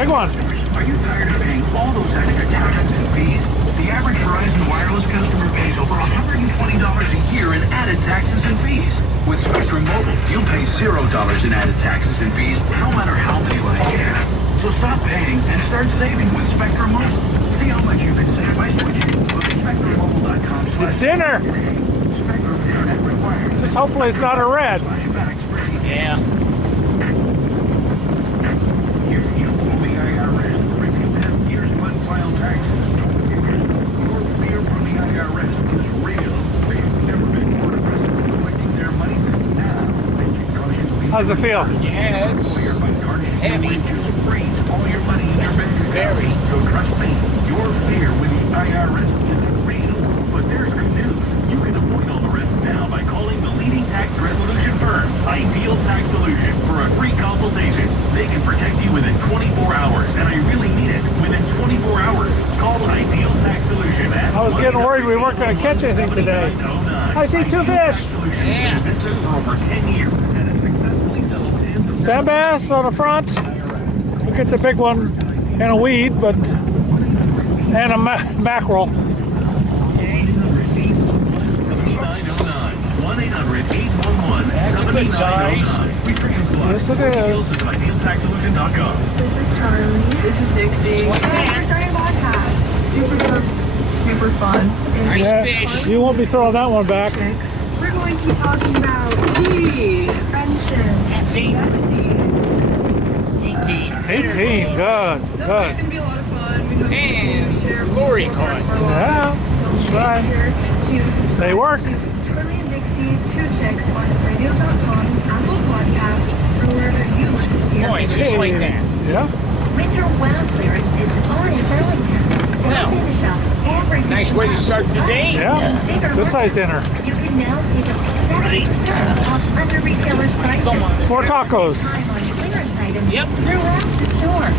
big one. Are you tired of paying all those extra taxes and fees? The average Verizon Wireless customer pays over $120 a year in added taxes and fees. With Spectrum Mobile, you'll pay $0 in added taxes and fees, no matter how many lines you have. So stop paying and start saving with Spectrum Mobile. See how much you can save by switching. Go to SpectrumMobile.com. It's dinner. Spectrum Internet required. Hopefully it's not a red. Flashbacks for details. Yeah. If you owe the IRS or if you have years of unfiled taxes, don't kid yourself. Your fear from the IRS is real. They've never been more aggressive in collecting their money than now. They can cause you to How's it feel? Yeah, it's by garnishing your heavy. wages, freeze all your money in your bank account. Very. So trust me, your fear with the IRS is real. But there's good news. You can avoid all the risk now by calling the leading tax resolution firm, Ideal Tax Solution, for a free consultation. They can protect you within 24 hours, and I really mean it, within 24 hours. Call Ideal Tax Solution at I was getting worried we weren't going to catch anything today. I see two fish. Yeah. Been in business for over 10 years and have successfully settled tens of Sand bass on the front. Look at the big one and a weed, but and a mackerel. 1-800-811-7909. That's a good size. Restrictions apply. Yes, it is. Details visit idealtaxsolution.com. This is Charlie. This is Dixie. We're starting a podcast. Super dope, super fun. And Nice Yeah, fish. you won't be throwing that one back. we're going to be talking about tea, friendships, 18. besties. 18. 18, good, It's good. going to be a lot of fun. We hope And to share Lori more parts caught. of our Yeah, lives. So make right. sure to subscribe They work. to Charlie and Dixie, two chicks on radio.com, Apple Podcasts, or wherever you listen to your Boy, it's favorite just like that. Yeah. Winter wow clearance is on in Burlington. Stop Well, in to shop everything. nice way to start the day. Yeah. Bigger Good size dinner. You can now save up to 70% off other retailers' prices. Come on. More tacos. Time on clearance items Yep. throughout the store.